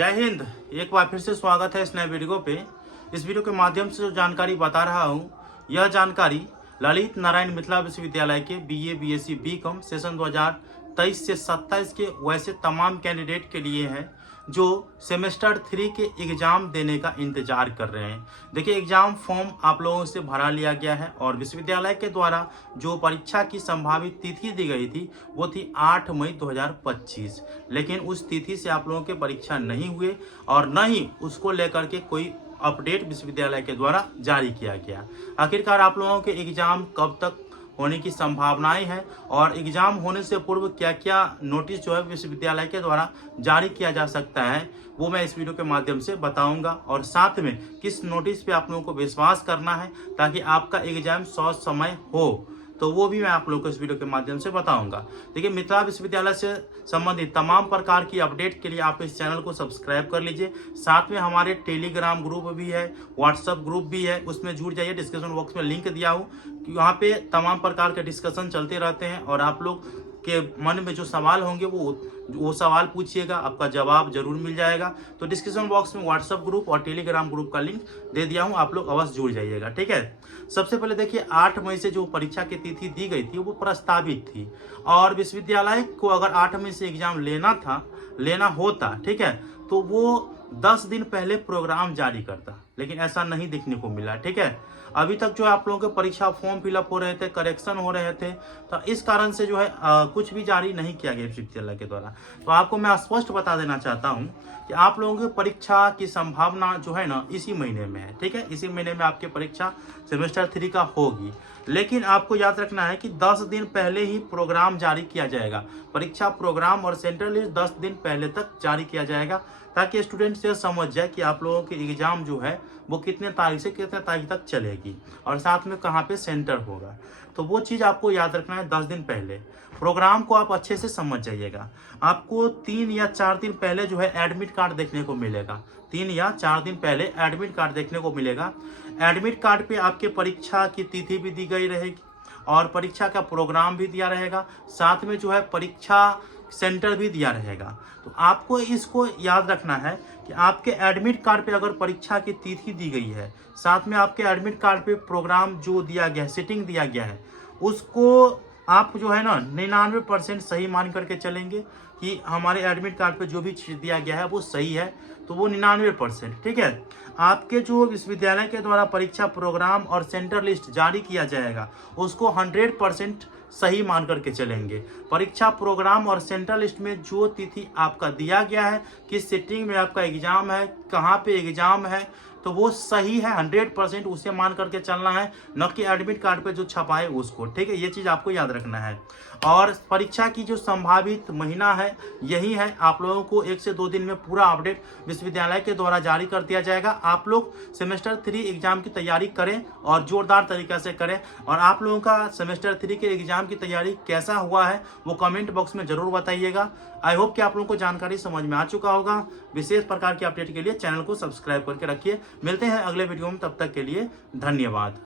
जय हिंद। एक बार फिर से स्वागत है इस नए वीडियो पे। इस वीडियो के माध्यम से जो जानकारी बता रहा हूँ, यह जानकारी ललित नारायण मिथिला विश्वविद्यालय के बीए, बीएससी, बीकॉम सेशन 2023 से 27 के वैसे तमाम कैंडिडेट के लिए है जो सेमेस्टर 3 के एग्जाम देने का इंतजार कर रहे हैं। देखिए, एग्जाम फॉर्म आप लोगों से भरा लिया गया है और विश्वविद्यालय के द्वारा जो परीक्षा की संभावित तिथि दी गई थी वो थी 8 मई 2025। लेकिन उस तिथि से आप लोगों के परीक्षा नहीं हुए और न ही उसको लेकर के कोई अपडेट विश्वविद्यालय के द्वारा जारी किया गया। आखिरकार आप लोगों के एग्जाम कब तक होने की संभावनाएं हैं और एग्जाम होने से पूर्व क्या क्या नोटिस जो है विश्वविद्यालय के द्वारा जारी किया जा सकता है, वो मैं इस वीडियो के माध्यम से बताऊंगा। और साथ में किस नोटिस पे आप लोगों को विश्वास करना है ताकि आपका एग्जाम समय हो, तो वो भी मैं आप लोगों को इस वीडियो के माध्यम से बताऊंगा। देखिए, मिथिला विश्वविद्यालय से संबंधित तमाम प्रकार की अपडेट के लिए आप इस चैनल को सब्सक्राइब कर लीजिए। साथ में हमारे टेलीग्राम ग्रुप भी है, व्हाट्सएप ग्रुप भी है, उसमें जुड़ जाइए। डिस्क्रिप्शन बॉक्स में लिंक दिया हूँ कि वहाँ पे तमाम प्रकार के डिस्कशन चलते रहते हैं और आप लोग के मन में जो सवाल होंगे वो सवाल पूछिएगा, आपका जवाब जरूर मिल जाएगा। तो डिस्क्रिप्शन बॉक्स में व्हाट्सएप ग्रुप और टेलीग्राम ग्रुप का लिंक दे दिया हूँ, आप लोग अवश्य जुड़ जाइएगा। ठीक है। सबसे पहले देखिए, 8 मई से जो परीक्षा की तिथि दी गई थी वो प्रस्तावित थी और विश्वविद्यालय को अगर 8 मई से एग्जाम लेना होता, ठीक है, तो वो 10 दिन पहले प्रोग्राम जारी करता, लेकिन ऐसा नहीं देखने को मिला। ठीक है। अभी तक जो आप लोगों के परीक्षा फॉर्म फिलअप हो रहे थे, करेक्शन हो रहे थे, तो इस कारण से जो है कुछ भी जारी नहीं किया गया विश्वविद्यालय के द्वारा। तो आपको मैं स्पष्ट बता देना चाहता हूं कि आप लोगों की परीक्षा की संभावना जो है ना इसी महीने में है। ठीक है। इसी महीने में आपकी परीक्षा सेमेस्टर 3 का होगी, लेकिन आपको याद रखना है कि 10 दिन पहले ही प्रोग्राम जारी किया जाएगा। परीक्षा प्रोग्राम और सेंट्रल लिस्ट 10 दिन पहले तक जारी किया जाएगा ताकि स्टूडेंट से समझ जाए कि आप लोगों की एग्जाम जो है वो कितने तारीख से कितने तारीख तक चलेगी और साथ में कहाँ पे सेंटर होगा। तो वो चीज़ आपको याद रखना है। 10 दिन पहले प्रोग्राम को आप अच्छे से समझ जाइएगा। आपको 3 या 4 दिन पहले जो है एडमिट कार्ड देखने को मिलेगा। 3 या 4 दिन पहले एडमिट कार्ड देखने को मिलेगा। एडमिट कार्ड पे आपके परीक्षा की तिथि भी दी गई रहेगी और परीक्षा का प्रोग्राम भी दिया रहेगा, साथ में जो है परीक्षा सेंटर भी दिया रहेगा। तो आपको इसको याद रखना है कि आपके एडमिट कार्ड पे अगर परीक्षा की तिथि दी गई है, साथ में आपके एडमिट कार्ड पे प्रोग्राम जो दिया गया है, सीटिंग दिया गया है, उसको आप जो है ना 99% सही मान करके चलेंगे कि हमारे एडमिट कार्ड पे जो भी चीज़ दिया गया है वो सही है, तो वो 99%। ठीक है। आपके जो विश्वविद्यालय के द्वारा परीक्षा प्रोग्राम और सेंटर लिस्ट जारी किया जाएगा उसको 100% सही मान करके चलेंगे। परीक्षा प्रोग्राम और सेंट्रल लिस्ट में जो तिथि आपका दिया गया है, किस सिटिंग में आपका एग्जाम है, कहाँ पे एग्जाम है, तो वो सही है। 100% उसे मान करके चलना है, न कि एडमिट कार्ड पे जो छपाए उसको। ठीक है। ये चीज़ आपको याद रखना है। और परीक्षा की जो संभावित महीना है यही है। आप लोगों को 1 से 2 दिन में पूरा अपडेट विश्वविद्यालय के द्वारा जारी कर दिया जाएगा। आप लोग सेमेस्टर 3 एग्जाम की तैयारी करें और जोरदार तरीके से करें। और आप लोगों का सेमेस्टर 3 के एग्जाम की तैयारी कैसा हुआ है वो कमेंट बॉक्स में जरूर बताइएगा। आई होप कि आप लोगों को जानकारी समझ में आ चुका होगा। विशेष प्रकार की अपडेट के लिए चैनल को सब्सक्राइब करके रखिए। मिलते हैं अगले वीडियो में, तब तक के लिए धन्यवाद।